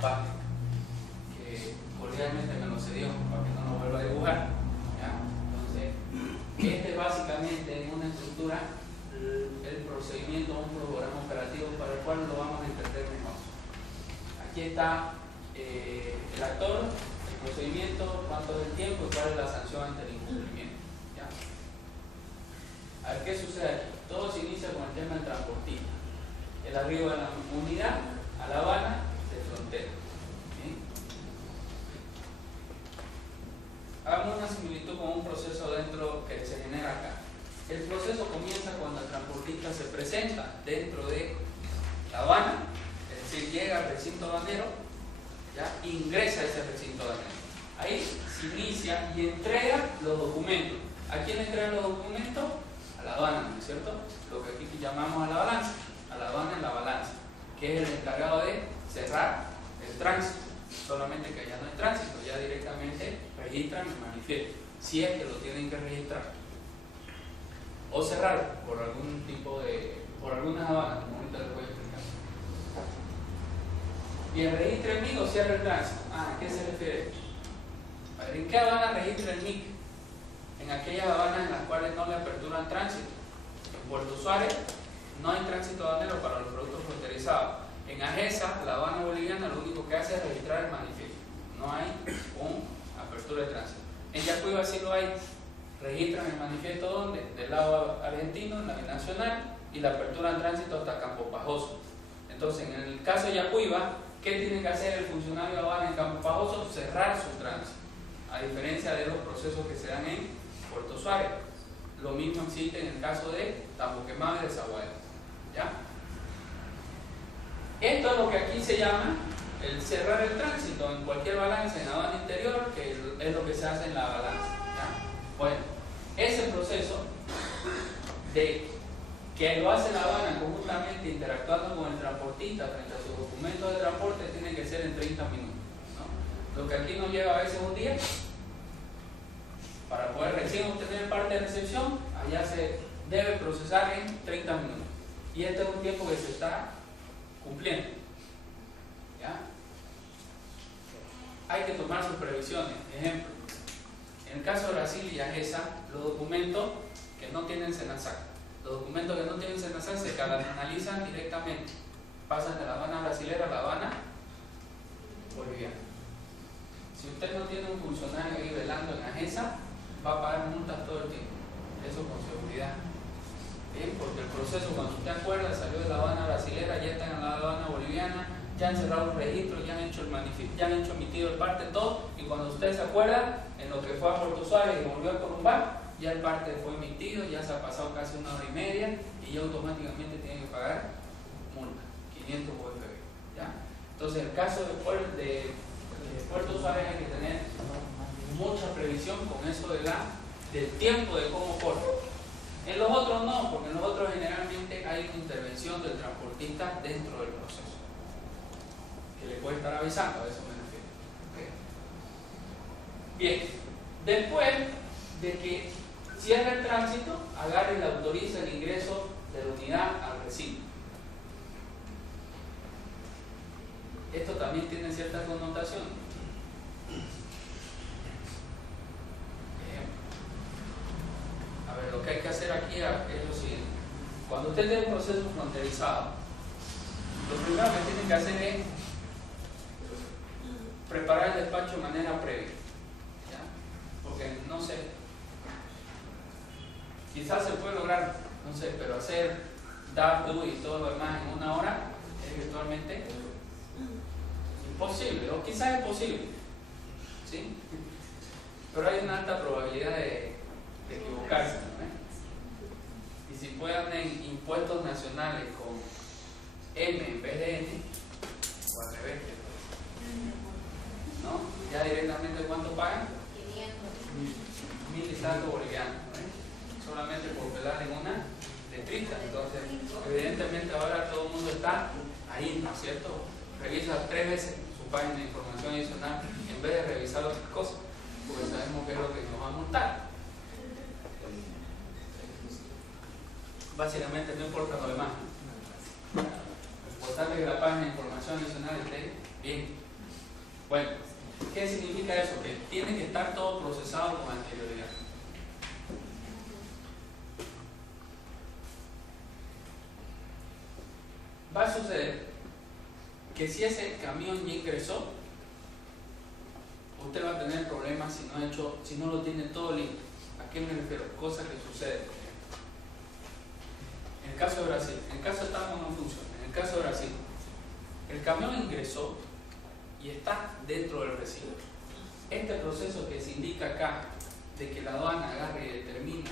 Patrick, que cordialmente me lo cedió para que no lo vuelva a dibujar. ¿Ya? Entonces, este básicamente es una estructura, el procedimiento de un programa operativo para el cual lo vamos a entender mejor. Aquí está el actor, el procedimiento, cuánto es el tiempo y cuál es la sanción ante el incumplimiento. ¿Ya? A ver, ¿qué sucede aquí? Todo se inicia con el tema del transportista. El arribo de la unidad a La Habana de frontera. ¿Sí? Hagamos una similitud con un proceso dentro que se genera acá. El proceso comienza cuando el transportista se presenta dentro de La Habana, es decir, llega al recinto aduanero, ¿ya? Ingresa a ese recinto aduanero. Ahí se inicia y entrega los documentos. ¿A quién entrega los documentos? A la aduana, ¿no es cierto? Lo que aquí llamamos a la balanza, a la aduana en la balanza, que es el encargado de cerrar el tránsito. Solamente que allá no hay tránsito, ya directamente registran el manifiesto, si es que lo tienen que registrar. O cerrar por algún tipo de, por algunas aduanas, como ahorita les voy a explicar. Bien, registra el MIC o cierra el tránsito. ¿A qué se refiere? A ver, ¿en qué aduana registra el MIC? En aquellas aduanas en las cuales no le aperturan tránsito. En Puerto Suárez no hay tránsito aduanero para los productos fronterizados. En AGESA, la aduana boliviana, lo único que hace es registrar el manifiesto. No hay una apertura de tránsito. En Yacuiba sí lo hay. Registran el manifiesto donde, del lado argentino, en la binacional, y la apertura de tránsito hasta Campo Pajoso. Entonces, en el caso de Yacuiba, ¿qué tiene que hacer el funcionario de aduana en Campo Pajoso? Cerrar su tránsito. A diferencia de los procesos que se dan en Puerto Suárez. Lo mismo existe en el caso de Tambo Quemado y de Zaguayo. ¿Ya? Esto es lo que aquí se llama el cerrar el tránsito en cualquier balanza en la aduana interior, que es lo que se hace en la balanza. ¿Ya? Bueno, ese proceso de que lo hace la aduana conjuntamente interactuando con el transportista frente a sus documentos de transporte tiene que ser en 30 minutos. ¿No? Lo que aquí nos lleva a veces un día. Para poder recién obtener parte de recepción, allá se debe procesar en 30 minutos. Y este es un tiempo que se está cumpliendo. ¿Ya? Hay que tomar sus previsiones. Ejemplo, en el caso de Brasil y AGESA, los documentos que no tienen SENASAC. Los documentos que no tienen SENASAC se canalizan directamente. Pasan de la aduana brasilera a la aduana boliviana. Si usted no tiene un funcionario ahí velando en AGESA, va a pagar multas todo el tiempo. Eso con seguridad. ¿Bien? Porque el proceso, cuando usted acuerda, salió de la aduana brasilera, ya está en la aduana boliviana, ya han cerrado un registro, ya han hecho el manifiesto, ya han hecho emitido el parte, todo, y cuando usted se acuerda, en lo que fue a Puerto Suárez y volvió a Corumbá, ya el parte fue emitido, ya se ha pasado casi 1 hora y media, y ya automáticamente tiene que pagar multa, 500 UFB. ¿Ya? Entonces, el caso de Puerto Suárez hay que tener mucha previsión con eso del tiempo de cómo corre. En los otros no, porque en los otros generalmente hay una intervención del transportista dentro del proceso, que le puede estar avisando, a eso me refiero. ¿Okay? Bien, después de que cierra el tránsito, agarra y le autoriza el ingreso de la unidad al recinto. Esto también tiene cierta connotación. A ver, lo que hay que hacer aquí es lo siguiente. Cuando usted tiene un proceso fronterizado, lo primero que tiene que hacer es preparar el despacho de manera previa. ¿Ya? Porque, no sé, quizás se puede lograr, no sé, pero hacer do y todo lo demás en 1 hora es virtualmente imposible, o quizás es posible, ¿sí? Pero hay una alta probabilidad de equivocarse, ¿no? Y si puedan en impuestos nacionales con M en vez de N, o al revés, ¿no? Ya directamente ¿cuánto pagan? 500. 1000 y tanto bolivianos, ¿no? Solamente por pelar en una letrita. Entonces, evidentemente ahora todo el mundo está ahí, ¿no es cierto? Revisa 3 veces su página de información adicional en vez de revisar otras cosas, porque sabemos que es lo que nos va a multar. Básicamente no importa lo demás. Lo importante es que la página de información adicional esté bien Bueno, ¿qué significa eso? Que tiene que estar todo procesado con anterioridad. Va a suceder que si ese camión ya ingresó, usted va a tener problemas si no lo tiene todo listo. ¿A qué me refiero? Cosas que suceden. En el caso de Brasil, en el caso de Tambo no funciona. En el caso de Brasil, el camión ingresó y está dentro del residuo. Este proceso que se indica acá, de que la aduana agarre y determina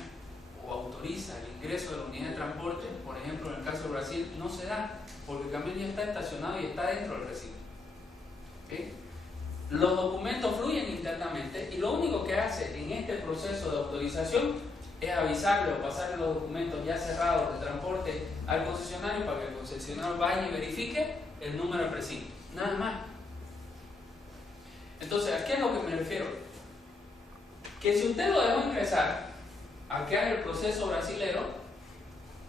o autoriza el ingreso de la unidad de transporte, por ejemplo en el caso de Brasil, no se da, porque el camión ya está estacionado y está dentro del residuo. ¿Okay? Los documentos fluyen internamente y lo único que hace en este proceso de autorización es avisarle o pasarle los documentos ya cerrados de transporte al concesionario para que el concesionario vaya y verifique el número de precinto. Nada más. Entonces, ¿a qué es lo que me refiero? Que si usted lo dejó ingresar a que haga el proceso brasilero,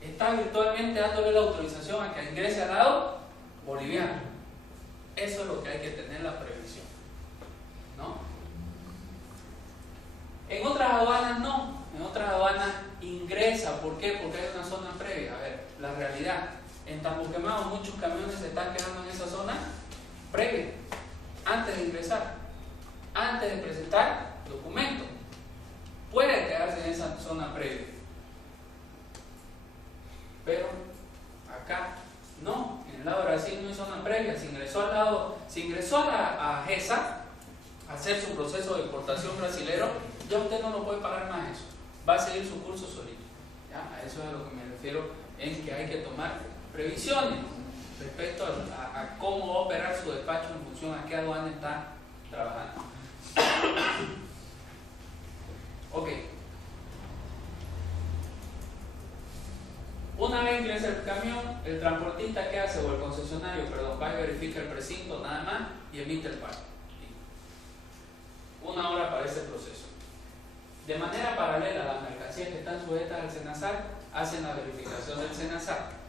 está virtualmente dándole la autorización a que ingrese al lado boliviano. Eso es lo que hay que tener la previsión, ¿no? En otras aduanas no. En otras aduanas ingresa. ¿Por qué? Porque hay una zona previa. A ver, la realidad. En Tambo Quemado muchos camiones se están quedando en esa zona previa, antes de ingresar, antes de presentar documentos. Puede quedarse en esa zona previa. Pero acá no. En el lado de Brasil no hay zona previa. Se ingresó a GESA a hacer su proceso de importación brasilero, ya usted no lo puede pagar más eso. Va a seguir su curso solito. ¿Ya? A eso es a lo que me refiero en que hay que tomar previsiones respecto a cómo va a operar su despacho en función a qué aduana está trabajando. Ok. Una vez ingresa el camión, el transportista, ¿qué hace? O el concesionario, perdón, va y verifica el precinto nada más y emite el parte. 1 hora para ese proceso. De manera paralela, las mercancías que están sujetas al SENASAC hacen la verificación del SENASAC.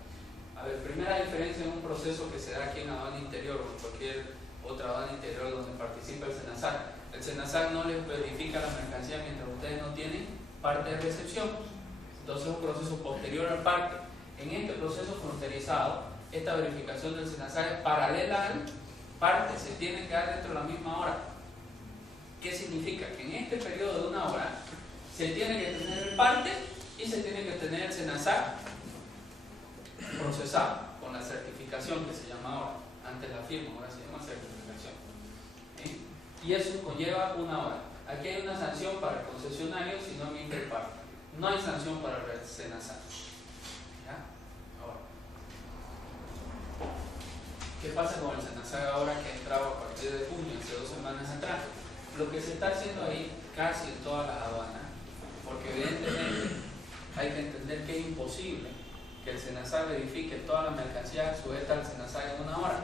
A ver, primera diferencia en un proceso que se da aquí en la aduana interior o en cualquier otra aduana interior donde participa el SENASAC. El SENASAC no les verifica la mercancía mientras ustedes no tienen parte de recepción. Entonces es un proceso posterior al parte. En este proceso fronterizado, esta verificación del SENASAC es paralela al parte, se tiene que dar dentro de la misma hora. ¿Qué significa? Que en este periodo de 1 hora se tiene que tener el parte y se tiene que tener el SENASAC procesado con la certificación que se llama ahora. Antes la firma, ahora se llama certificación. ¿Sí? Y eso conlleva 1 hora. Aquí hay una sanción para el concesionario si no emite el parte. No hay sanción para el SENASAC. ¿Ya? Ahora, ¿qué pasa con el SENASAC ahora que ha entrado a partir de junio, hace 2 semanas atrás? Lo que se está haciendo ahí casi en todas las aduanas, porque evidentemente hay que entender que es imposible que el SENASAC verifique todas las mercancías sujetas al SENASAC en 1 hora.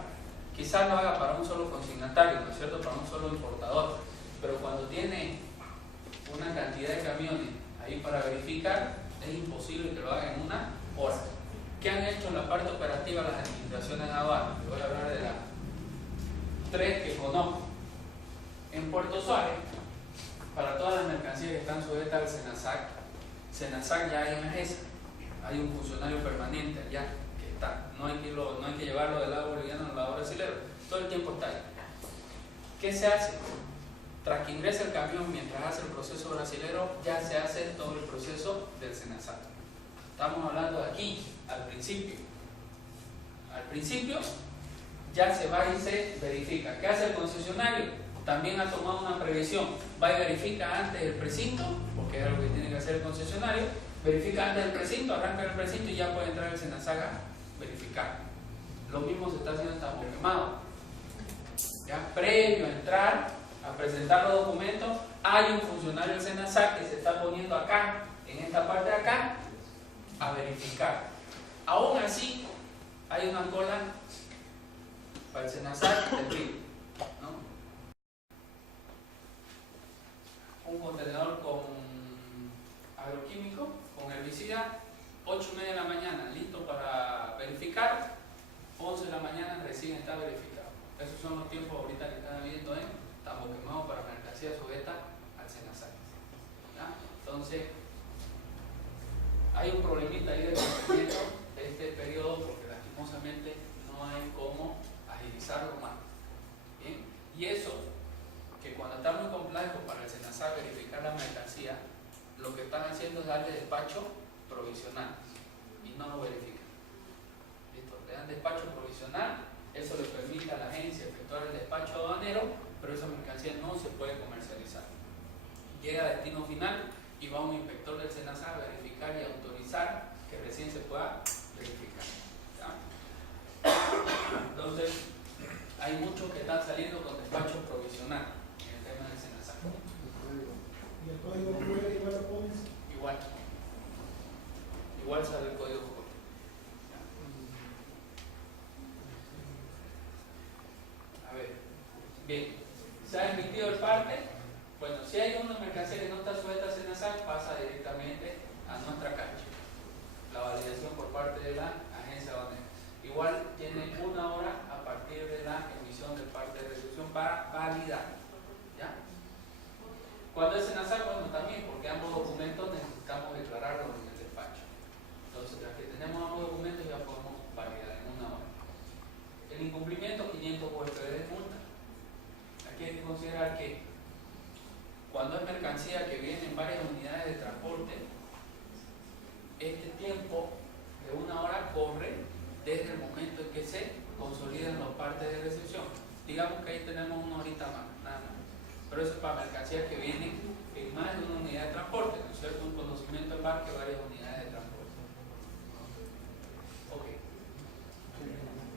Quizás lo haga para un solo consignatario, ¿no es cierto? Para un solo importador, pero cuando tiene una cantidad de camiones ahí para verificar, es imposible que lo haga en 1 hora. ¿Qué han hecho en la parte operativa las administraciones de aduanas? Voy a hablar de las 3 que conozco. En Puerto Suárez, para todas las mercancías que están sujetas al SENASAC ya hay una GESA, hay un funcionario permanente allá que está, no hay que llevarlo del lado boliviano al lado brasilero, todo el tiempo está ahí. ¿Qué se hace? Tras que ingresa el camión mientras hace el proceso brasilero, ya se hace todo el proceso del SENASAC. Estamos hablando de aquí, al principio. Al principio ya se va y se verifica. ¿Qué hace el concesionario? También ha tomado una previsión, va y verifica antes el precinto, porque es algo que tiene que hacer el concesionario, verifica antes el precinto, arranca el precinto y ya puede entrar el SENASAC a verificar. Lo mismo se está haciendo en Tambo Quemado. Ya previo a entrar, a presentar los documentos, hay un funcionario del SENASAC que se está poniendo acá, en esta parte de acá, a verificar. Aún así, hay una cola para el SENASAC del PRI. Un contenedor con agroquímico, con herbicida, 8:30 de la mañana, listo para verificar, 11 de la mañana recién está verificado. Esos son los tiempos ahorita que están habiendo en Tambo Quemado para mercancía sujeta al SENASAC. Entonces, hay un problemita ahí de cumplimiento de este periodo porque lastimosamente no hay cómo agilizarlo más. ¿Bien? Y eso, que cuando está muy complejo para el SENASAC verificar la mercancía, lo que están haciendo es darle despacho provisional y no lo verifican. ¿Listo? Le dan despacho provisional, eso le permite a la agencia efectuar el despacho aduanero, pero esa mercancía no se puede comercializar. Llega a destino final y va un inspector del SENASAC a verificar y autorizar que recién se pueda verificar. ¿Ya? Entonces, hay muchos que están saliendo con despacho provisional en el tema del SENASAC. ¿Y el código QR igual lo pones? Igual sale el código QR. A ver, bien, ¿se ha emitido el parte? Bueno, si hay una mercancía que no está sujeta a SENASAC, pasa directamente a nuestra cancha. La validación por parte de la agencia aduanera. Igual tiene 1 hora a partir de la emisión del parte de recepción para validar. ¿Ya? Cuando es SENASAC, bueno, también, porque ambos documentos necesitamos declararlos en el despacho. Entonces, tras que tenemos ambos documentos, ya podemos validar en 1 hora. El incumplimiento, 500 UFD de multa. Aquí hay que considerar que cuando es mercancía que viene en varias unidades de transporte, este tiempo de 1 hora corre desde el momento en que se consolidan los partes de recepción. Digamos que ahí tenemos 1 horita más, nada más. Pero eso es para mercancías que vienen en más de una unidad de transporte, ¿no es cierto? Un conocimiento de embarque, varias unidades de transporte. Ok.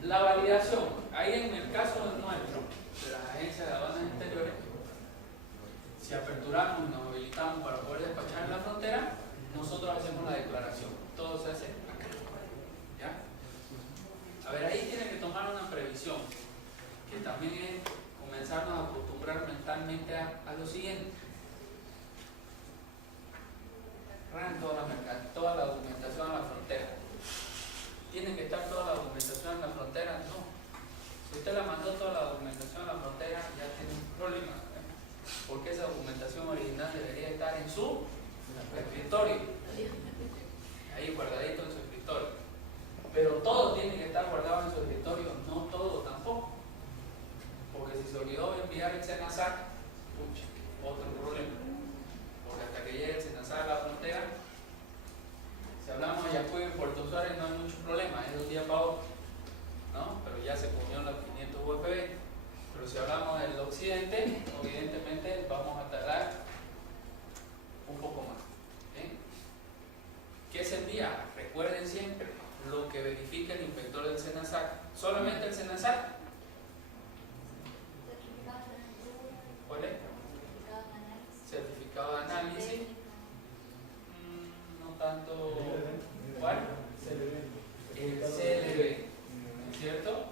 La validación, ahí en el caso nuestro, de las agencias de aduanas exteriores, si aperturamos y nos habilitamos para poder despachar en la frontera, nosotros hacemos la declaración. Todo se hace acá. ¿Ya? A ver, ahí tiene que tomar una previsión, que también es comenzarnos a acostumbrar mentalmente a lo siguiente. Traen toda la documentación a la frontera. ¿Tiene que estar toda la documentación en la frontera? No. Si usted la mandó toda la documentación a la frontera, ya tiene un problema. Porque esa documentación original debería estar en su escritorio, ahí guardadito en su escritorio. Pero todo tiene que estar guardado en su escritorio, no todo tampoco, porque si se olvidó enviar el SENASAC, pucha, otro problema, porque hasta que llegue el SENASAC a la frontera, si hablamos de Yacuy y Puerto Suárez no hay mucho problema, es de un día para otro, ¿no? Pero ya se comió los 500 UFB. Pero si hablamos del occidente, evidentemente vamos a tardar un poco más. ¿Okay? ¿Qué se envía? Recuerden siempre lo que verifica el inspector del SENASAC. ¿Solamente el SENASAC? ¿Cuál es? Certificado de análisis. No tanto. ¿Cuál? El CLB. ¿No es cierto?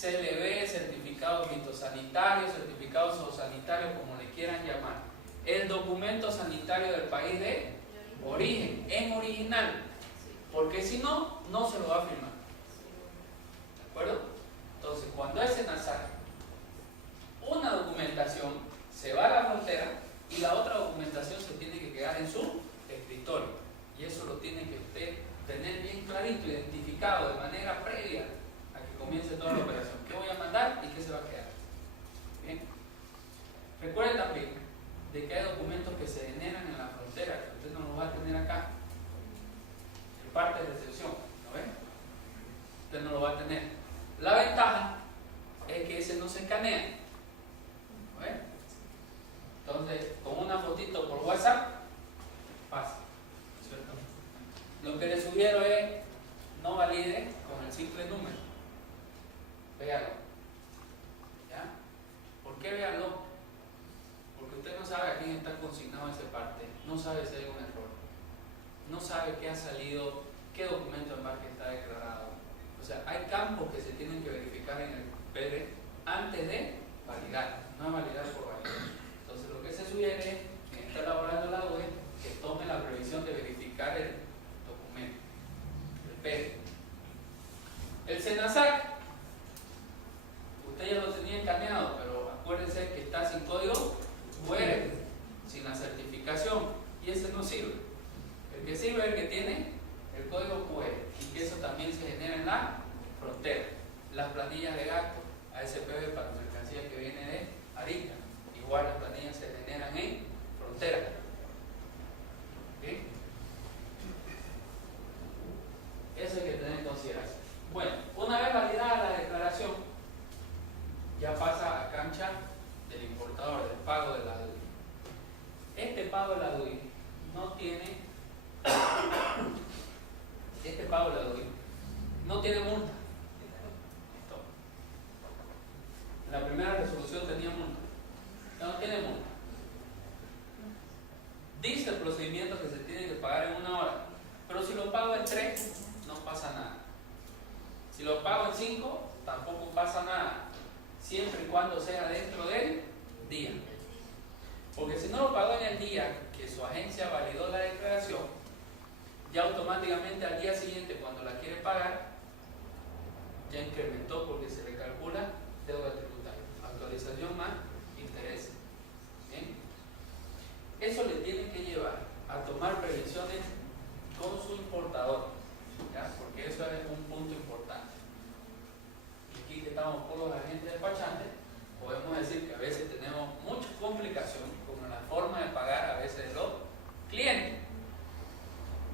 CLB, certificado fitosanitario, certificado zoosanitario, como le quieran llamar. El documento sanitario del país de origen, en original, porque si no, no se lo va a firmar. ¿De acuerdo? Entonces, cuando es SENASAC, una documentación se va a la frontera y la otra documentación se tiene que quedar en su escritorio. Y eso lo tiene que usted tener bien clarito, identificado de manera previa comience toda la operación. ¿Qué voy a mandar y qué se va a quedar? Bien. Recuerde también de que hay documentos que se generan en la frontera, que usted no los va a tener acá. El parte de recepción, ¿no ve? Usted no lo va a tener. La ventaja es que ese no se escanea. ¿No ve? Entonces, con una fotito por WhatsApp, pasa. ¿Cierto? Lo que le sugiero es no valide con el simple número. Véalo. ¿Ya? ¿Por qué véalo? Porque usted no sabe a quién está consignado ese parte, no sabe si hay un error, no sabe qué ha salido, qué documento de embarque está declarado. O sea, hay campos que se tienen que verificar en el PD antes de validar, no es validar por validar. Entonces, lo que se sugiere es, quien está elaborando la UE, que tome la previsión de verificar el documento, el PD. El SENASAC. Usted ASPB para mercancía que viene de Arica. Igual las planillas se generan en frontera. ¿Okay? Eso hay que tener en consideración. Bueno, una vez validada la declaración, ya pasa a cancha del importador, del pago de la DUI. Este pago de la DUI no tiene multa. La primera resolución tenía multa. Ya no tiene multa. Dice el procedimiento que se tiene que pagar en 1 hora. Pero si lo pago en 3, no pasa nada. Si lo pago en 5, tampoco pasa nada. Siempre y cuando sea dentro del día. Porque si no lo pagó en el día que su agencia validó la declaración, ya automáticamente al día siguiente, cuando la quiere pagar, ya incrementó porque se le calcula deuda tributaria, actualización más intereses. ¿Bien? Eso le tiene que llevar a tomar previsiones con su importador, ¿ya? Porque eso es un punto importante. Y aquí que estamos por los agentes despachantes, podemos decir que a veces tenemos muchas complicaciones con la forma de pagar a veces de los clientes.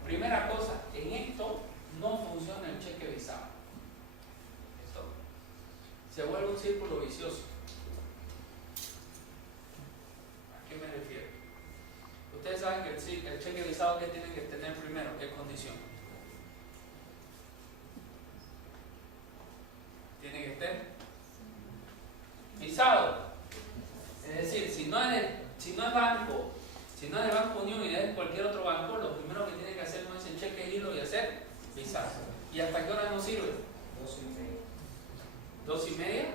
Primera cosa, en esto no funciona el cheque visado. Esto se vuelve un círculo vicioso. ¿A qué me refiero? Ustedes saben que el cheque visado, ¿qué tiene que tener primero? ¿Qué condición? Tiene que estar visado. Es decir, si no es banco, si no es de Banco Unión y es de cualquier otro banco, lo primero que tiene que hacer no es el cheque hilo y hacer visado. ¿Y hasta qué hora nos sirve? 2:30.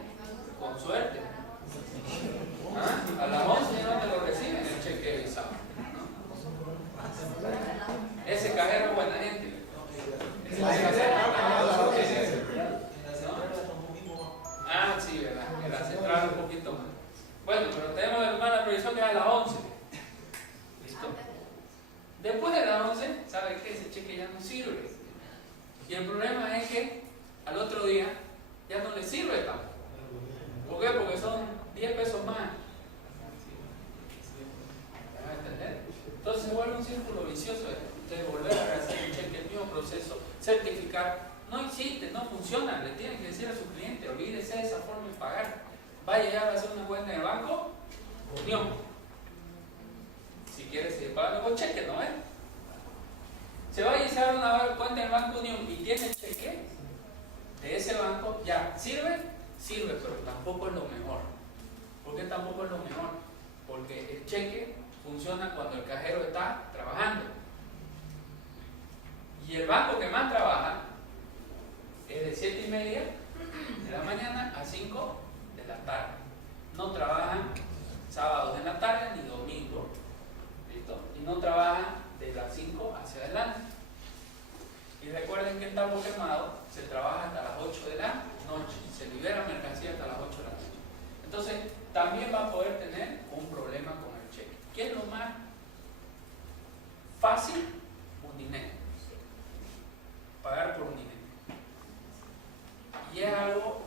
Con suerte. ¿Ah? A las 11 no te lo reciben el cheque visado. ¿No? Ese cajero es buena gente. Ah, sí, verdad. Que la central un poquito más. Bueno, pero tenemos que tomar la previsión que es a las 11. ¿Listo? Después de las 11, ¿sabe qué? Ese cheque ya no sirve. Y el problema es que al otro día ya no le sirve tanto. ¿Por qué? Porque son 10 pesos más. ¿Me van a entender? Entonces se vuelve un círculo vicioso de volver a hacer el cheque, el mismo proceso, certificar. No existe, no funciona. Le tienen que decir a su cliente, olvídese de esa forma de pagar. Vaya a hacer una cuenta en el banco Unión. Si quiere seguir pagando con cheque, ¿no es? Se va a iniciar una cuenta en el Banco Unión y tiene el cheque de ese banco, ya, ¿sirve? Sirve, pero tampoco es lo mejor. ¿Por qué tampoco es lo mejor? Porque el cheque funciona cuando el cajero está trabajando. Y el banco que más trabaja es de 7:30 de la mañana a 5 de la tarde. No trabajan sábados en la tarde ni domingo. ¿Listo? Y no trabajan de las 5 hacia adelante. Y recuerden que en Tambo Quemado se trabaja hasta las 8 de la noche. Se libera mercancía hasta las 8 de la noche. Entonces, también va a poder tener un problema con el cheque. ¿Qué es lo más fácil? Un dinero. Pagar por un dinero. Y es algo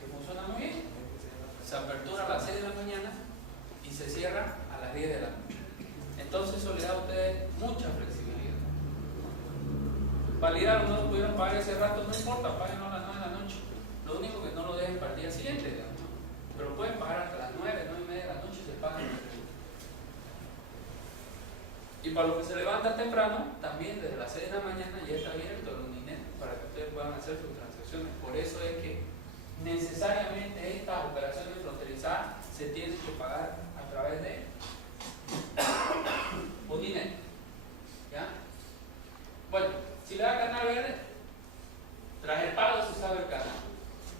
que funciona muy bien. Se apertura a las 6 de la mañana y se cierra a las 10 de la noche. Entonces eso le da a ustedes mucha flexibilidad. Validar o no lo pudieron pagar ese rato, no importa, páguenlo a las 9 de la noche. Lo único que no lo dejen para el día siguiente, digamos. Pero pueden pagar hasta las 9, 9:30 de la noche y se pagan el tributo. Y para los que se levantan temprano, también desde las 6 de la mañana ya está abierto el Uninet para que ustedes puedan hacer sus transacciones. Por eso es que necesariamente estas operaciones fronterizadas se tienen que pagar a través de Uninet. ¿Ya? Bueno, si le da canal verde, tras el pago se sabe el canal.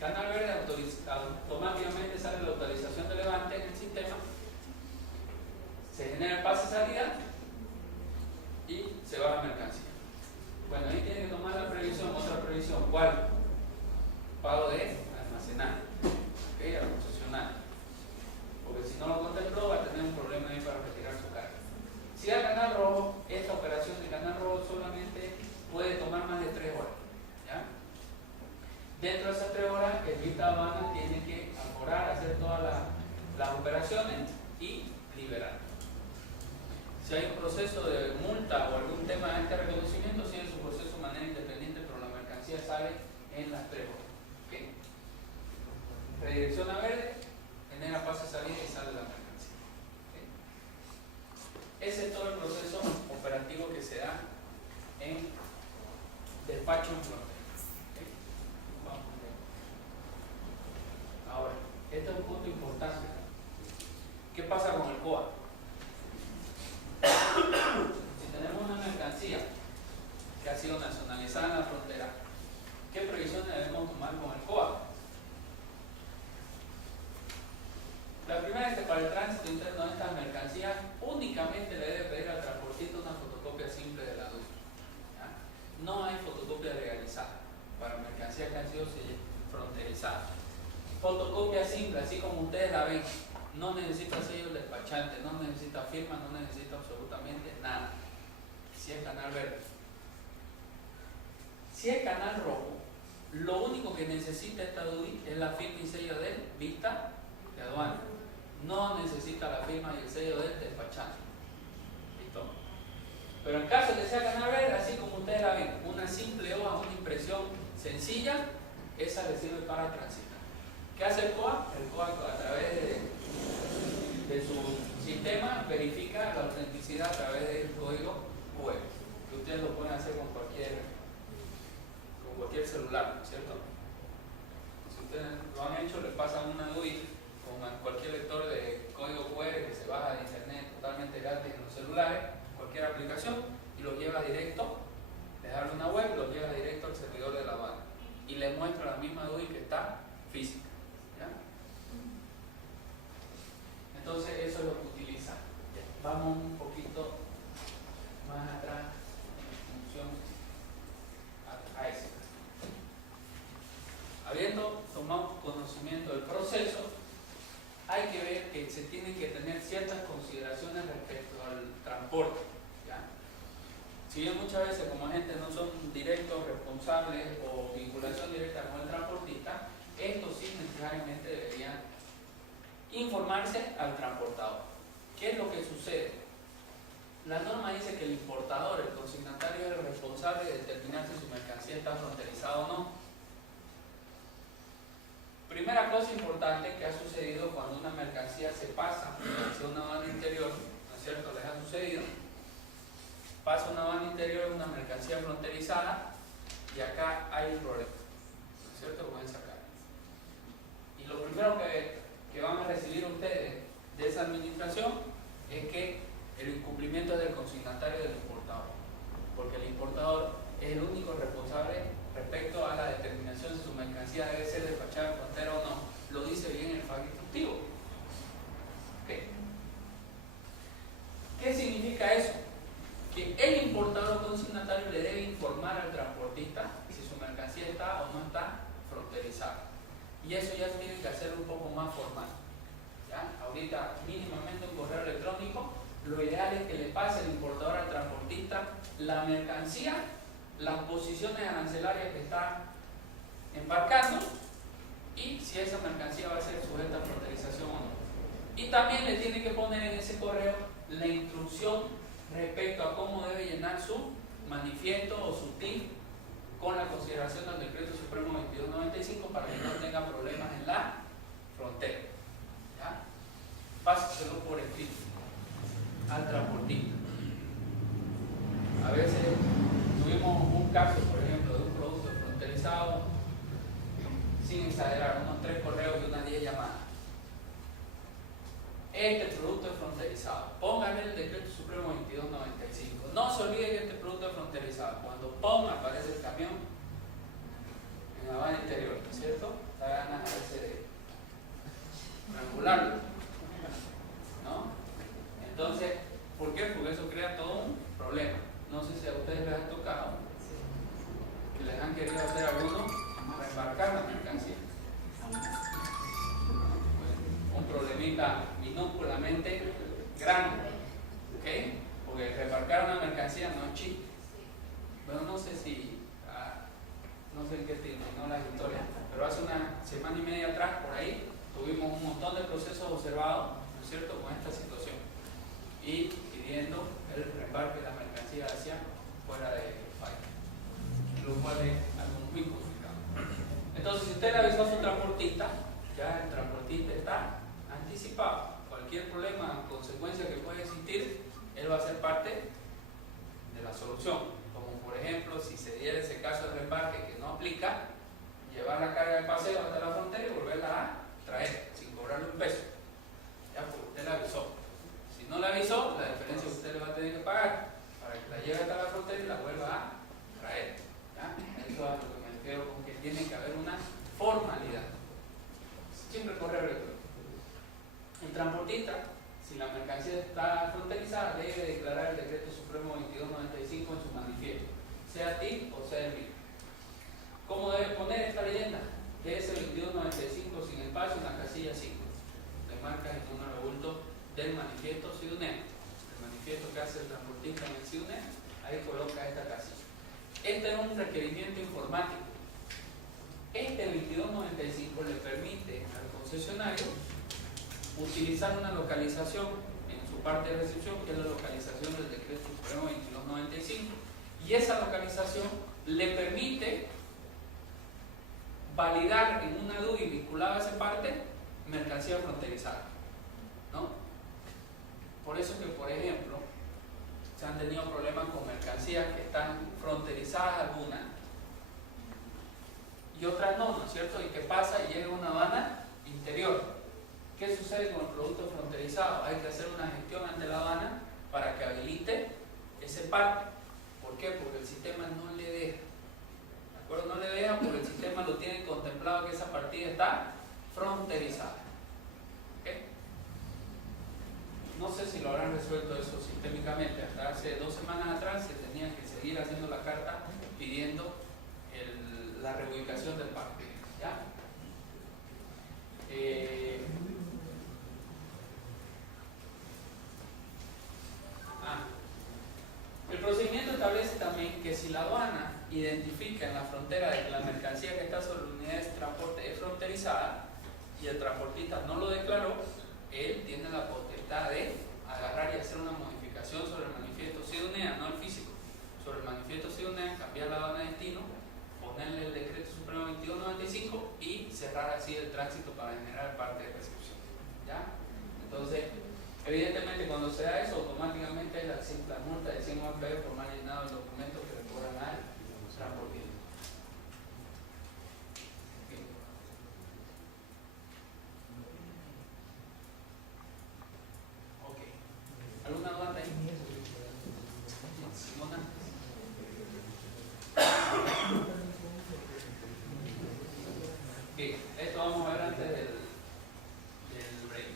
Canal verde automáticamente sale la autorización de levante en el sistema, se genera el pase salida y se va a la mercancía. Bueno, ahí tiene que tomar la previsión, otra previsión. ¿Cuál? Pago de almacenaje, ¿okay? A la concesionaria. Porque si no lo contempló va a tener un problema ahí para retirar su carga. Si al canal rojo, esta operación de canal rojo solamente puede tomar más de 3 horas. ¿Ya? Dentro de esas 3 horas, el Vista Aduana tiene que memorar, hacer todas las operaciones y liberar. Si hay un proceso de multa o algún tema de este reconocimiento, sigue su proceso de manera independiente, pero la mercancía sale en las 3 horas. ¿Okay? Redirecciona verde, genera pase salida y sale la mercancía. ¿Okay? Ese es todo el proceso operativo que se da en despacho en frontera. ¿Okay? Vamos a ver. Ahora, este es un punto importante. ¿Qué pasa con el COA? Si tenemos una mercancía que ha sido nacionalizada en la frontera, ¿qué previsiones debemos tomar con el COA? La primera es que para el tránsito interno de estas mercancías únicamente le debe pedir al transportista una fotocopia simple de la DUI. ¿Ya? No hay fotocopia legalizada para mercancías que han sido fronterizadas. Fotocopia simple, así como ustedes la ven. No necesita sello del despachante, no necesita firma, no necesita absolutamente nada. Si es canal verde. Si es canal rojo, lo único que necesita esta DUI es la firma y sello del vista de aduana. No necesita la firma y el sello del despachante. ¿Listo? Pero en caso de que sea canal verde, así como ustedes la ven, una simple hoja, una impresión sencilla, esa le sirve para transitar. ¿Qué hace el COA? El COA a través de su sistema verifica la autenticidad a través del código QR, que ustedes lo pueden hacer con cualquier celular, ¿cierto? Si ustedes lo han hecho, le pasan una DUI con cualquier lector de código QR que se baja de internet totalmente gratis en los celulares, cualquier aplicación, y lo lleva directo, le abre una web, lo lleva directo al servidor de la aduana y le muestra la misma DUI que está física. ¿Ya? Entonces eso es lo que utiliza. Vamos un poquito más atrás en función a eso. Habiendo tomado conocimiento del proceso, hay que ver que se tienen que tener ciertas consideraciones respecto al transporte. ¿Ya? Si bien muchas veces como agentes no son directos, responsables o vinculación directa con el transportista, estos sí necesariamente deberían informarse al transportador. ¿Qué es lo que sucede? La norma dice que el importador, el consignatario, es el responsable de determinar si su mercancía está fronterizada o no. Primera cosa importante que ha sucedido cuando una mercancía se pasa hacia una aduana interior, ¿no es cierto? Les ha sucedido. Pasa una aduana interior, una mercancía fronterizada, y acá hay un problema, ¿no es cierto? Lo pueden sacar. Y lo primero que van a recibir ustedes de esa administración es que el incumplimiento es del consignatario del importador, porque el importador es el único responsable respecto a la determinación de si su mercancía debe ser despachada en frontera o no. Lo dice bien el FAQ instructivo. ¿Okay? ¿Qué significa eso? Que el importador consignatario le debe informar al transportista si su mercancía está o no está fronterizada. Y eso ya tiene que hacerlo un poco más formal. ¿Ya? Ahorita mínimamente un correo electrónico, lo ideal es que le pase el importador al transportista la mercancía, las posiciones arancelarias que está embarcando y si esa mercancía va a ser sujeta a fronterización o no. Y también le tiene que poner en ese correo la instrucción respecto a cómo debe llenar su manifiesto o su TIN con la consideración del Decreto Supremo 2295 para que no tenga problemas en la frontera. ¿Ya? Pásaselo por escrito al transportista. A veces tuvimos un caso, por ejemplo, de un producto fronterizado, sin exagerar, unos 3 correos y unas 10 llamadas. Este producto es fronterizado. Póngale el Decreto Supremo 2295. No se olvide que este producto es fronterizado. Cuando ponga, aparece el camión en la aduana interior, ¿cierto? Da ganas a veces de triangularlo, ¿no? Entonces, ¿por qué? Porque eso crea todo un problema. No sé si a ustedes les ha tocado que les han querido hacer algunos reembarcar la mercancía. Un problemita minúsculamente grande, ¿ok? Porque reembarcar una mercancía no es chiste. Bueno, no sé si, no sé en qué terminó la historia, pero hace una semana y media atrás, por ahí, tuvimos montón de procesos observados, ¿no es cierto?, con esta situación y pidiendo el reembarque de la mercancía hacia fuera de país, lo cual es algo muy complicado. Entonces, si usted le avisó a su transportista, ya el transportista está anticipado. Cualquier problema o consecuencia que pueda existir, él va a ser parte de la solución. Como por ejemplo, si se diera ese caso de reembarque que no aplica, llevar la carga de paseo hasta la frontera y volverla a traer sin cobrarle un peso. Ya, pues usted la avisó. Si no la avisó, la diferencia que usted le va a tener que pagar para que la lleve hasta la frontera y la vuelva a traer. ¿Ya? Eso es a lo que me refiero con que tiene que haber una formalidad. Siempre correo electrónico. El transportista, si la mercancía está fronterizada, debe declarar el Decreto Supremo 2295 en su manifiesto, sea TIC o sea el MIC. ¿Cómo debe poner esta leyenda? DS 2295 sin espacio en la casilla 5. Le marca el número de bulto del manifiesto CIDUNEA. El manifiesto que hace el transportista en el CIDUNEA, ahí coloca esta casilla. Este es un requerimiento informático. Este 2295 le permite al concesionario utilizar una localización en su parte de recepción, que es la localización del Decreto Supremo 2295, y esa localización le permite validar en una DUI vinculada a esa parte mercancía fronterizada, ¿no? Por eso que, por ejemplo, se han tenido problemas con mercancías que están fronterizadas algunas y otras no, ¿no es cierto? ¿Y qué pasa? Llega una aduana interior. ¿Qué sucede con el producto fronterizado? Hay que hacer una gestión ante la aduana para que habilite ese parte. ¿Por qué? Porque el sistema no le deja. ¿De acuerdo? No le deja porque el sistema lo tiene contemplado que esa partida está fronterizada. ¿Okay? No sé si lo habrán resuelto eso sistémicamente. Hasta hace 2 semanas atrás se tenía que seguir haciendo la carta pidiendo la reubicación del parque. ¿Ya? El procedimiento establece también que si la aduana identifica en la frontera de que la mercancía que está sobre unidades de transporte es fronterizada y el transportista no lo declaró, él tiene la potestad de agarrar y hacer una modificación sobre el manifiesto CIDUNEA, no el físico, sobre el manifiesto CIDUNEA, cambiar la aduana de destino, ponerle el Decreto Supremo 2295 y cerrar así el tránsito para generar parte de recepción. ¿Ya? Entonces, evidentemente cuando se da eso, automáticamente la multa de 100 UF por mal llenado el documento que le cobran al transportista. Ok. ¿Alguna duda ahí? Simona. Bien, esto vamos a ver antes del break.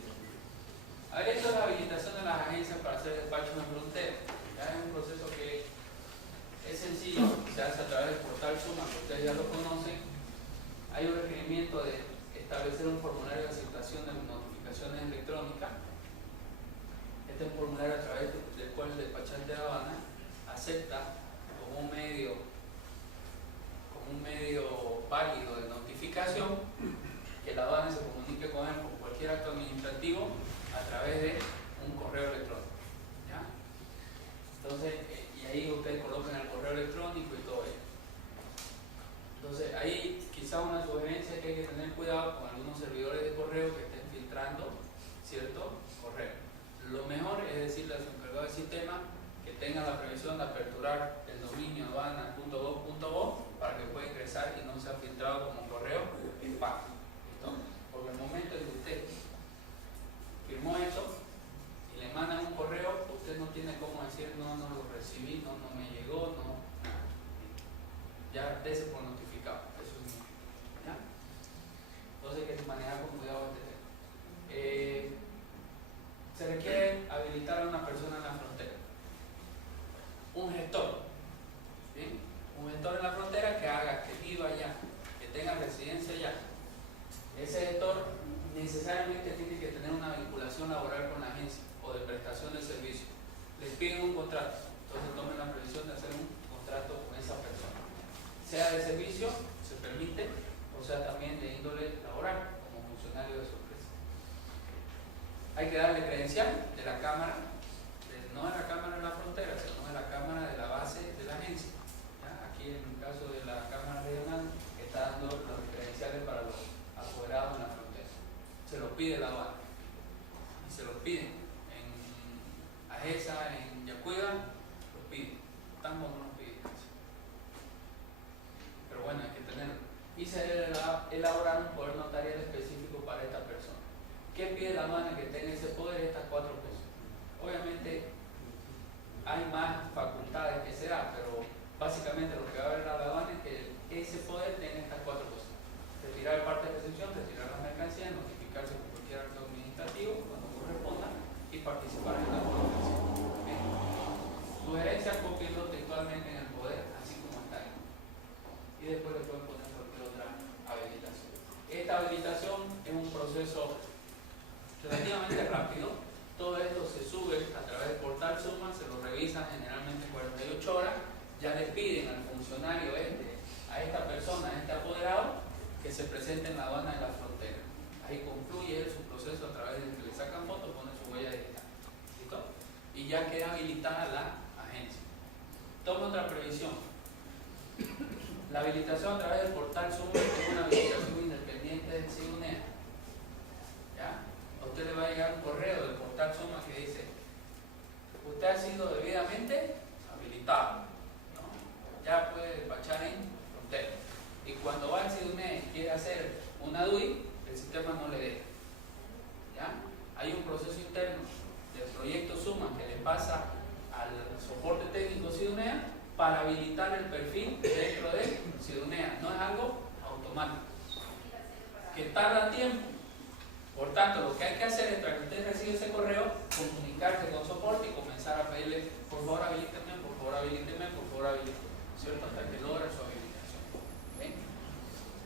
A ver, esto es la habilitación de las agencias para hacer despachos en frontera. Ya es un proceso que es sencillo, se hace a través del portal Suma, que ustedes ya lo conocen. Hay un requerimiento de establecer un formulario de aceptación de notificaciones electrónicas. Este es un formulario a través del cual el despachante de aduana acepta como un medio válido de notificación que la aduana se comunique con él por cualquier acto administrativo a través de un correo electrónico. ¿Ya? Entonces, y ahí ustedes colocan el correo electrónico y todo eso. Entonces, ahí quizá una sugerencia es que hay que tener cuidado con algunos servidores de correo que estén filtrando cierto correo. Lo mejor es decirle a su encargado del sistema que tenga la previsión de aperturar el dominio aduana.gov.bo para que pueda ingresar y no sea filtrado como correo en spam. ¿Listo? Porque el momento en que usted firmó eso y le mandan un correo, usted no tiene cómo decir no lo recibí, no me llegó, no, nada. Ya dése por notificado, eso es mío. ¿Ya? Entonces hay que manejar con cuidado este tema. Se requiere habilitar a una persona en la frontera. Un gestor. ¿Sí? Un gestor en la frontera que haga, que viva allá, que tenga residencia allá. Ese gestor necesariamente tiene que tener una vinculación laboral con la agencia o de prestación de servicio. Les piden un contrato, entonces tomen la previsión de hacer un contrato con esa persona. Sea de servicio, se permite, o sea también de índole laboral, como funcionario de su empresa. hay que darle credencial de la cámara, no de la cámara de la frontera, sino de la cámara de la base de la agencia. ¿Ya? Aquí en el caso de la cámara regional está dando los credenciales para los apoderados en la frontera. Se los pide la aduana y se los piden en AGESA, en Yacuiba, los piden. Tampoco no los piden. Pero bueno, hay que tenerlo. Y se debe elaborar un poder notarial específico para esta persona. ¿Qué pide la aduana que tenga ese poder? Estas 4 cosas. Obviamente hay más facultades que se da, pero básicamente lo que va a ver la aduana es que ese poder tenga estas 4 cosas: retirar parte de recepción, retirar las mercancías, notificarse por cualquier acto administrativo cuando corresponda y participar en la colaboración. Sugerencia, cópienlo textualmente en el poder, así como está ahí. Y después le pueden poner cualquier otra habilitación. Esta habilitación es un proceso relativamente rápido. Todo esto se sube a través del portal Suma, se lo revisan generalmente en 48 horas, ya le piden al funcionario a esta persona, a este apoderado, que se presente en la aduana de la frontera. Ahí concluye su proceso a través de que le sacan fotos, pone su huella digital. ¿Listo? Y ya queda habilitada la agencia. Toma otra previsión. La habilitación a través del portal Suma es una habilitación independiente del CIUNEA. ¿Ya? A usted le va a llegar un correo del portal Suma que dice: usted ha sido debidamente habilitado, ¿no? Ya puede despachar en frontera. Y cuando va al CIUNEA y quiere hacer una DUI, el sistema no le deja. ¿Ya? Hay un proceso interno del proyecto Suma que le pasa al soporte técnico CIUNEA para habilitar el perfil dentro de CIUNEA. No es algo automático, que tarda tiempo. Por tanto, lo que hay que hacer es, para que usted reciba ese correo, comunicarse con soporte y comenzar a pedirle: por favor habilíteme, por favor habilíteme, por favor habilíteme, ¿cierto? Hasta que logre su habilitación. ¿Ven?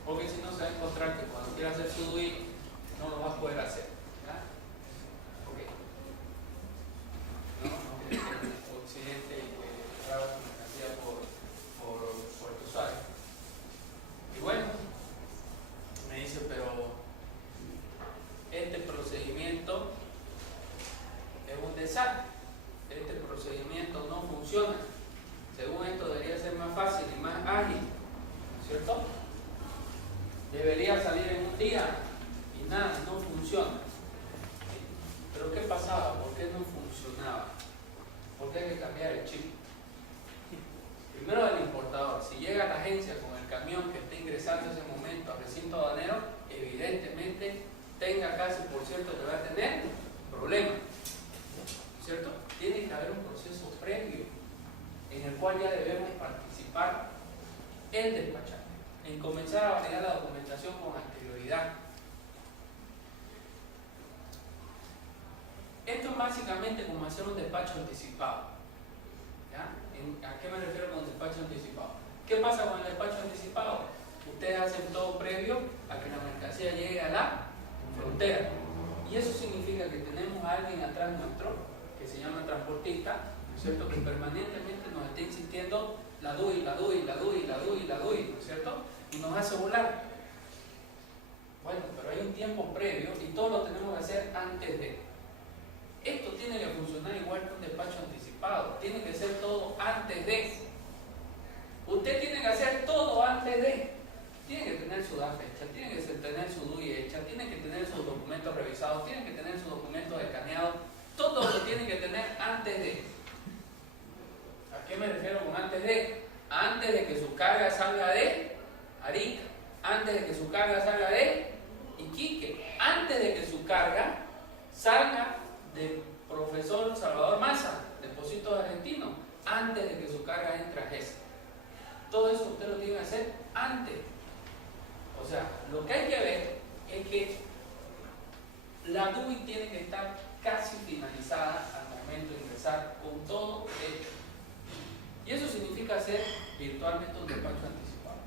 Porque si no, se va a encontrar que cuando quiera hacer su DUI no lo va a poder hacer. ¿Ya? Ok. No quiere tener un accidente y que traba su mercancía por el usuario. Y bueno, me dice: pero este procedimiento es un desastre, este procedimiento no funciona. Según esto debería ser más fácil y más ágil, ¿cierto? Debería salir en un día y nada, no funciona. Pero ¿qué pasaba? ¿Por qué no funcionaba? Porque hay que cambiar el chip. Primero el importador. Si llega a la agencia con el camión que está ingresando en ese momento al recinto aduanero, evidentemente tenga casi por cierto que va a tener problemas, ¿cierto? Tiene que haber un proceso previo en el cual ya debemos participar el despachante, en comenzar a validar la documentación con anterioridad. Esto es básicamente como hacer un despacho anticipado. ¿Ya? ¿A qué me refiero con despacho anticipado? ¿Qué pasa con el despacho anticipado? Ustedes hacen todo previo a que la mercancía llegue a la frontera. Y eso significa que tenemos a alguien atrás nuestro, que se llama transportista, ¿no es cierto?, que permanentemente nos está insistiendo la DUI, la DUI, la DUI, la DUI, la DUI, ¿no es cierto? Y nos hace volar. Bueno, pero hay un tiempo previo y todo lo tenemos que hacer antes de. Esto tiene que funcionar igual que un despacho anticipado. Tiene que ser todo antes de. Usted tiene que hacer todo antes de. Tiene que tener su DAF hecha, tiene que tener su DUI hecha, tiene que tener sus documentos revisados, tiene que tener sus documentos escaneados. Todo lo tiene que tener antes de. ¿A qué me refiero con antes de? Antes de que su carga salga de Arica, antes de que su carga salga de Iquique, antes de que su carga salga del profesor Salvador Massa, Depósitos Argentinos, antes de que su carga entre a GESA. Todo eso usted lo tiene que hacer antes. O sea, lo que hay que ver es que la DUI tiene que estar casi finalizada al momento de ingresar con todo hecho. Y eso significa hacer virtualmente un despacho anticipado.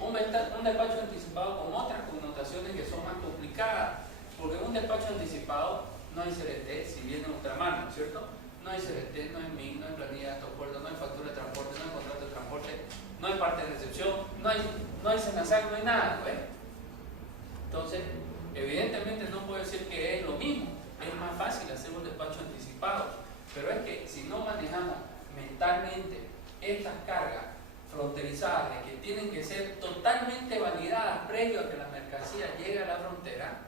Un despacho anticipado con otras connotaciones que son más complicadas, porque en un despacho anticipado no hay CRT, si viene ultramar, ¿no es cierto? No hay CRT, no hay MIN, no hay planilla de autoacuerdo, no hay factura de transporte, no hay contrato de transporte, no hay parte de recepción, no hay SENASAC, no hay nada, ¿ves? Entonces, evidentemente no puedo decir que es lo mismo, es más fácil hacer un despacho anticipado, pero es que si no manejamos mentalmente estas cargas fronterizadas de que tienen que ser totalmente validadas previo a que la mercancía llegue a la frontera,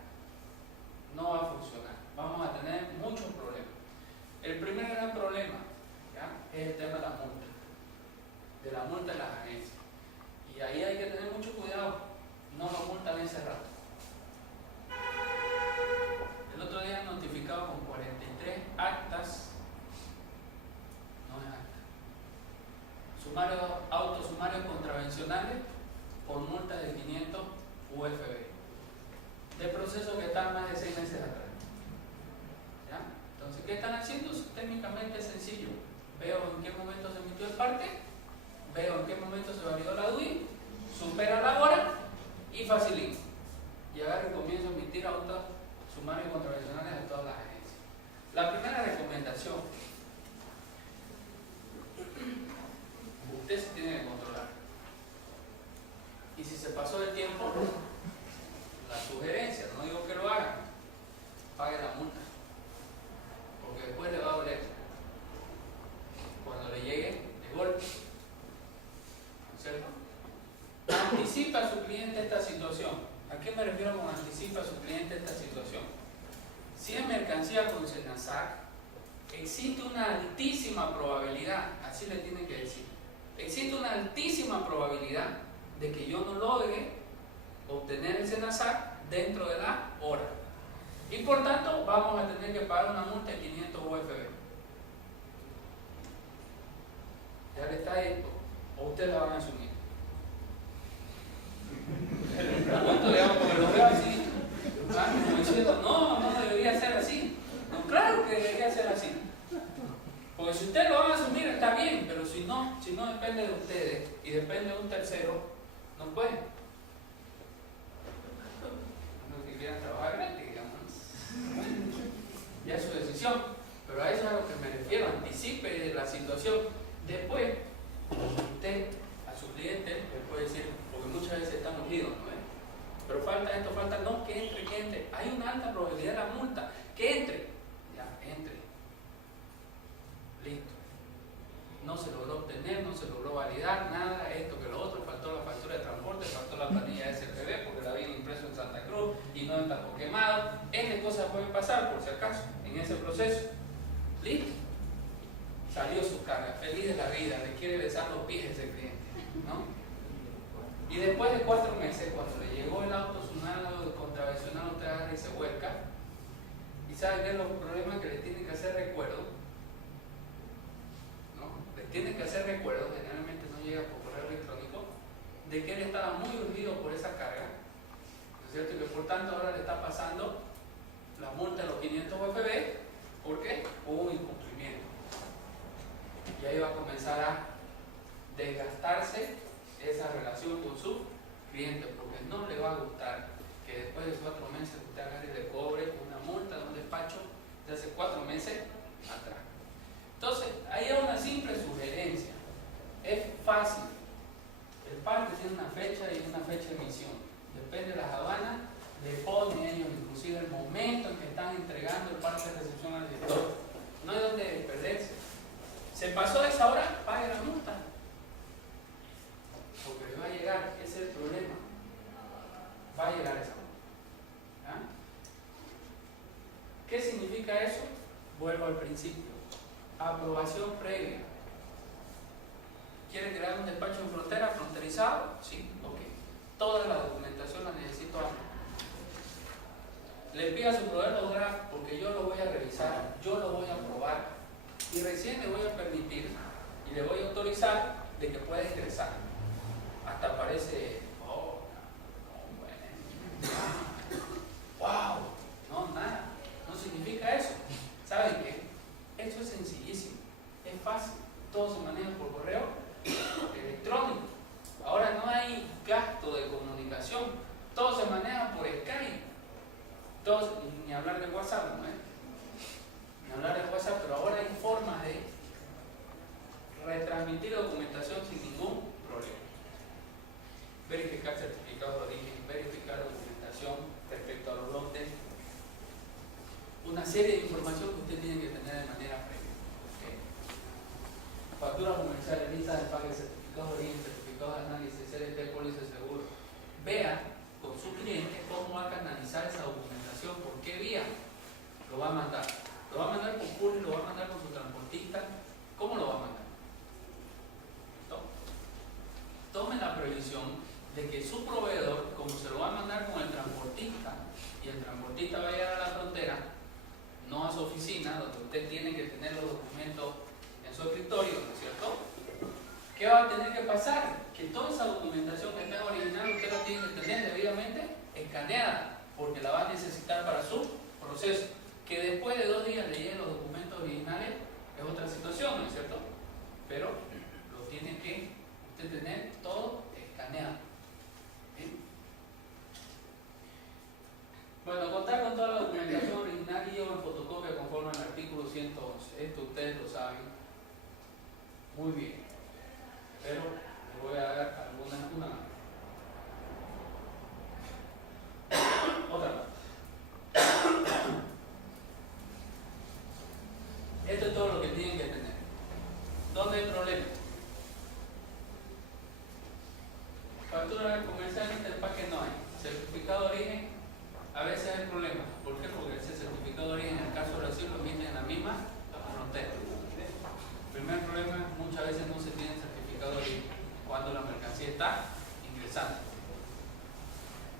no va a funcionar. Vamos a tener muchos problemas. El primer gran problema, ¿ya?, es el tema de la multa de las agencias. Y ahí hay que tener mucho cuidado, no lo multan ese rato. El otro día han notificado con 43 actas, no es acta, autos sumarios contravencionales por multa de 500 UFB, de procesos que están más de 6 meses atrás. ¿Ya? Entonces, ¿qué están haciendo? Técnicamente es sencillo. Veo en qué momento se emitió el parte, veo en qué momento se validó la DUI, supera la hora y facilito. Y ahora comienzo a emitir autos sumarios contravencionales de todas las agencias. La primera recomendación: usted se tiene que controlar. Y si se pasó el tiempo, la sugerencia, no digo que lo hagan, pague la multa, porque después le va a doler cuando le llegue de golpe, ¿no es cierto? Anticipa a su cliente esta situación. ¿A qué me refiero con anticipa a su cliente esta situación? Si es mercancía con SENASAC, existe una altísima probabilidad, así le tienen que decir, existe una altísima probabilidad de que yo no logre obtener el SENASAC dentro de la hora. Y por tanto, vamos a tener que pagar una multa de 500 UFB. Ya le está esto, o ustedes la van a asumir. Le pregunto, digamos, porque lo veo así, como diciendo, no debería ser así. No, claro que debería ser así. Porque si ustedes lo van a asumir, está bien, pero si no depende de ustedes y depende de un tercero, no pueden. Los que quieran trabajar gratis, digamos. Ya es su decisión. Pero a eso es a lo que me refiero, anticipe la situación. Después, usted a su cliente le puede decir, porque muchas veces están unidos, ¿no? Pero falta esto, falta, no, que entre. Hay una alta probabilidad de la multa, que entre. Ya, entre. Listo. No se logró obtener, no se logró validar, nada, esto que lo otro, faltó la factura de transporte, faltó la planilla de SPB porque la habían impreso en Santa Cruz y no está quemado. Estas cosas pueden pasar, por si acaso, en ese proceso. Listo. Salió su carga, feliz de la vida, le quiere besar los pies a ese cliente, ¿no? Y después de 4 meses, cuando le llegó el auto sumario contravencional, usted agarra y se vuelca. ¿Y sabe qué es los problemas? Que le tienen que hacer recuerdo? ¿No? Le tienen que hacer recuerdo, generalmente no llega por correo electrónico, de que él estaba muy urgido por esa carga, ¿no es cierto? Y que por tanto ahora le está pasando la multa de los 500 UFB, ¿por qué? Hubo un incumplimiento. Y ahí va a comenzar a desgastarse esa relación con su cliente, porque no le va a gustar que después de 4 meses usted agarre y le cobre una multa de un despacho de hace 4 meses atrás. Entonces, ahí hay una simple sugerencia. Es fácil. El parque tiene una fecha y una fecha de emisión. Depende de las aduanas, le ponen ellos inclusive el momento en que están entregando el parte de recepción al director. No hay donde perderse. Se pasó de esa hora, pague la multa. Porque le va a llegar, ese es el problema. Va a llegar esa multa. ¿Ah? ¿Qué significa eso? Vuelvo al principio. Aprobación previa. ¿Quiere crear un despacho en frontera, fronterizado? Sí, ok. Toda la documentación la necesito ahora. Le pido a su proveedor los drafts porque yo lo voy a revisar, yo lo voy a aprobar y recién le voy a permitir y le voy a autorizar de que pueda ingresar. Hasta parece, wow, no, nada, no significa eso. ¿Saben qué? Esto es sencillísimo, es fácil, todo se maneja por correo electrónico. Ahora no hay gasto de comunicación, todo se maneja por Skype. Todos, ni hablar de WhatsApp, ¿no? Ni hablar de WhatsApp, pero ahora hay formas de retransmitir documentación sin ningún problema. Verificar certificados de origen, verificar documentación respecto a los lotes, una serie de información que usted tiene que tener de manera previa. ¿Okay? Factura comercial, lista de pago, certificados de origen, certificados de análisis, CLT, póliza de seguro. Vea con su cliente cómo va a canalizar esa documentación, por qué vía lo va a mandar. Lo va a mandar con courier, lo va a mandar con su transportista. ¿Cómo lo va a mandar? Tome la previsión de que su proveedor, como se lo va a mandar con el transportista, y el transportista va a llegar a la frontera, no a su oficina, donde usted tiene que tener los documentos en su escritorio, ¿no es cierto? ¿Qué va a tener que pasar? Que toda esa documentación que está original usted la tiene que tener debidamente escaneada, porque la va a necesitar para su proceso. Que después de 2 días le lleguen los documentos originales es otra situación, ¿no es cierto? Pero lo tiene que usted tener todo escaneado. ¿Sí? Bueno, contar con toda la documentación original y o en fotocopia conforme al artículo 111. Esto ustedes lo saben muy bien. Pero les voy a dar una más. Otra más. Esto es todo lo que tienen que tener. ¿Dónde hay problema? Factura comercial de empaque no hay. Certificado de origen, a veces es el problema. ¿Por qué? Porque ese certificado de origen, en el caso de Brasil, lo emiten en la misma frontera. El primer problema, muchas veces no se tiene certificado de origen cuando la mercancía está ingresando.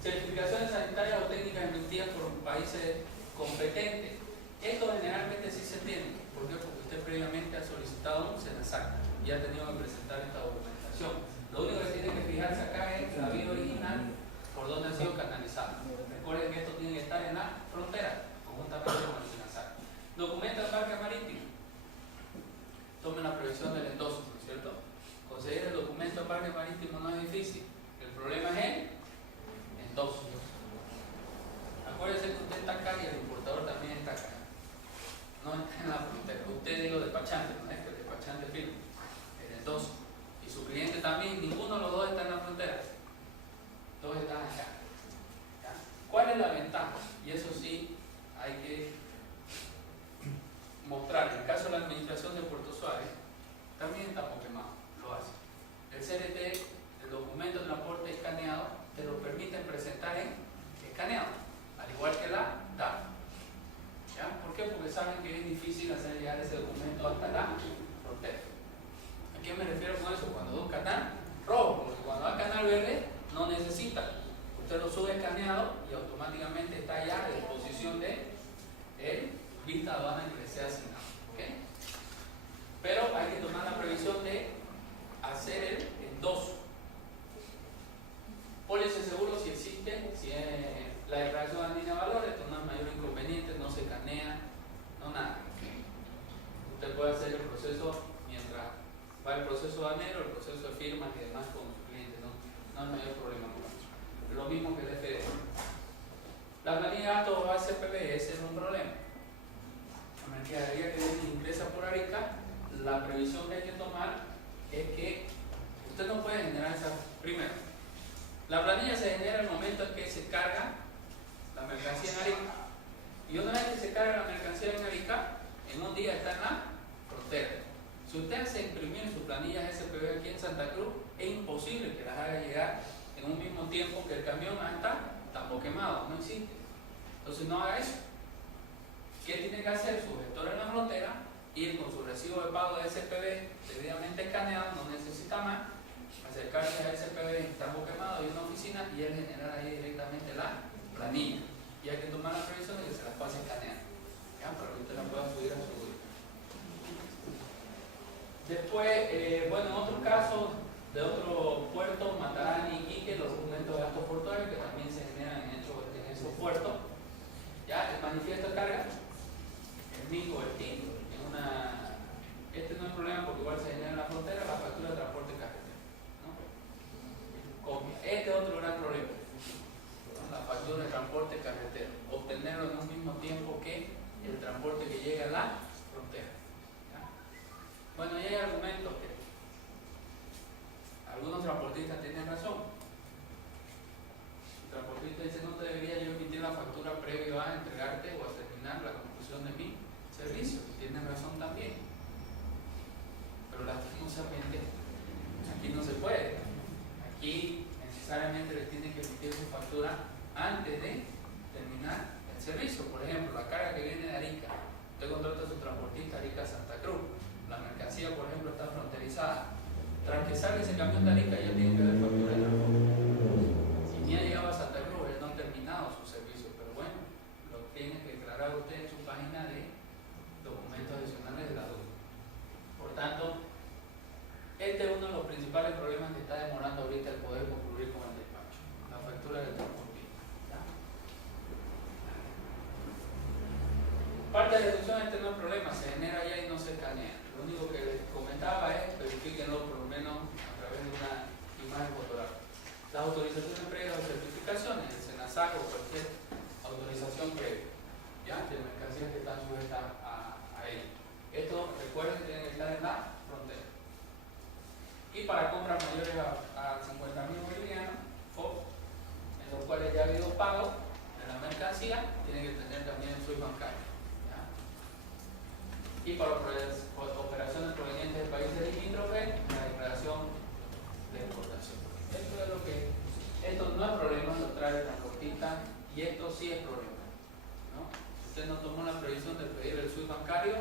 Certificaciones sanitarias o técnicas emitidas por países competentes. Esto generalmente sí se tiene. ¿Por qué? Porque usted previamente ha solicitado un SENASAC y ha tenido que presentar esta documentación. Lo único que tiene que fijarse acá es la vía original por donde ha sido canalizado. Recuerden que esto tiene que estar en la frontera, conjuntamente con el SENASAC. Documento de embarque marítimo. Tomen la previsión del endoso, ¿no es cierto? Conseguir el documento de embarque marítimo no es difícil. El problema es el endoso. Acuérdense que usted está acá y el importador también está acá. No está en la frontera. Usted digo despachante, no es que el despachante firme. El endoso. Y su cliente también, ninguno de los dos está en la frontera. Todos están acá. ¿Ya? ¿Cuál es la ventaja? Y eso sí hay que mostrar. En el caso de la administración de Puerto Suárez, también está quemado, lo hace. El CLT, el documento de transporte escaneado, te lo permiten presentar en escaneado, al igual que la DAF. ¿Ya? ¿Por qué? Porque saben que es difícil hacer llegar ese documento hasta la frontera. ¿A qué me refiero con eso? Cuando da un canal rojo, porque cuando da canal verde no necesita. Usted lo sube escaneado y automáticamente está ya a disposición de el vista aduana que le sea asignado. ¿Okay? Pero hay que tomar la previsión de hacer el endoso. Póliza de seguro si existe, si es la declaración andina de valores, esto no es mayor inconveniente, no se escanea, no nada. Usted puede hacer el proceso mientras va el proceso de anhelo, el proceso de firmas y demás con su cliente, no hay mayor problema con eso. Lo mismo que el FD. La planilla de gastos o ACPB, ese es un problema. La mercadería que viene ingresa por Arica, la previsión que hay que tomar es que usted no puede generar esa. Primero, la planilla se genera el momento en que se carga la mercancía en Arica. Y una vez que se carga la mercancía en Arica, en un día está en la frontera. Si usted hace imprimir sus planillas SPB aquí en Santa Cruz, es imposible que las haga llegar en un mismo tiempo que el camión está tampoco quemado, no existe. Entonces no haga eso. ¿Qué tiene que hacer su gestor en la frontera? Ir con su recibo de pago de SPB debidamente escaneado, no necesita más, acercarse a SPB tampoco quemado y una oficina y él generar ahí directamente la planilla. Y hay que tomar la previsión de que se las pase escaneando, ¿ya? Para que usted la pueda subir a su. Después, bueno, en otros casos de otro puerto, Matarán y Iquique, los documentos de gastos portuarios que también se generan en esos puertos. Ya, el manifiesto de carga, el MICO, el TIC, este no es problema porque igual se genera en la frontera, la factura de transporte carretera, ¿no? Copia. Este es otro gran problema, ¿no? La factura de transporte carretera, obtenerlo en un mismo tiempo que el transporte que llega a la frontera. Bueno, y hay argumentos que algunos transportistas tienen razón. El transportista dice: no te debería yo emitir la factura previo a entregarte o a terminar la conclusión ejemplo, la carga que viene de Arica, usted contrata a su transportista Arica-Santa Cruz, la mercancía, por ejemplo, está fronterizada. Tras que sale ese camión de Arica, ya tiene que haber factura de transporte. Si ni ha llegado a Santa Cruz, él no ha terminado su servicio, pero bueno, lo tiene que declarar usted en su página de documentos adicionales de la deuda. Por tanto, este es uno de los principales problemas que está demorando ahorita el poder concluir con el despacho, la factura del transportista. ¿Ya? Parte de la deducción este no es problema, se genera ya y no se escanea. Lo único que les comentaba es verifíquenlo por lo menos a través de una imagen fotográfica. Las autorizaciones previas o certificaciones, el SENASAC o cualquier autorización previa, ¿ya? De mercancías que están sujetas a ello. Esto, recuerden, tienen que estar en la frontera. Y para compras mayores a 50.000 bolivianos, FOB, en los cuales ya ha habido pago de la mercancía, tienen que tener también el SWIFT bancario. ¿Ya? Y para operaciones provenientes del país limítrofe, la declaración de exportación. Esto no es problema, lo trae el transportista, y esto sí es problema, ¿no? Si usted no tomó la previsión de pedir el SWIFT bancario,